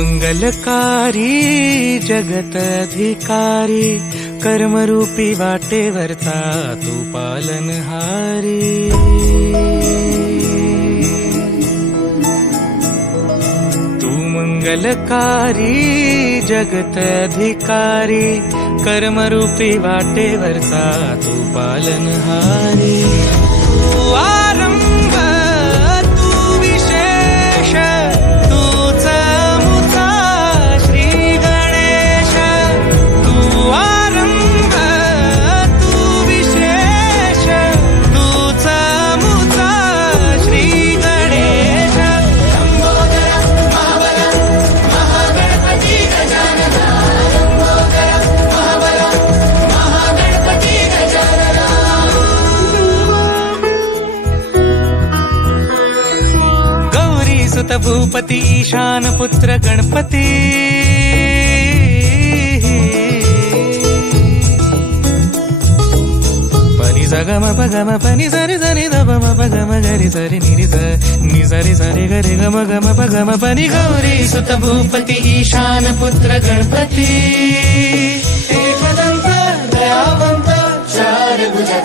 मंगलकारी जगत अधिकारी, कर्मरूपी वाटेवरचा तू पालनहारी। तू मंगलकारी जगत अधिकारी, कर्मरूपी वाटेवरचा तू पालनहारी। तू आरंभ तू विशेष, तूच मुचा श्री गणेश। तू आरंभ तू विशेष, तूच मुचा श्री गणेश। लंबोदर महाबल महागणपती गजानना, लंबोदर महाबल महागणपती गजानना। गौरी सुत भूपती ईशान पुत्र गणपती, पनि सगम पगम पनि सरि सरि दम पगम गरि सरि निरि नि सरि सरि गरि गम गम पगम पनि। गौरी सुत भूपती ईशान पुत्र गणपती, एकदंत दयावंत चार भुजा।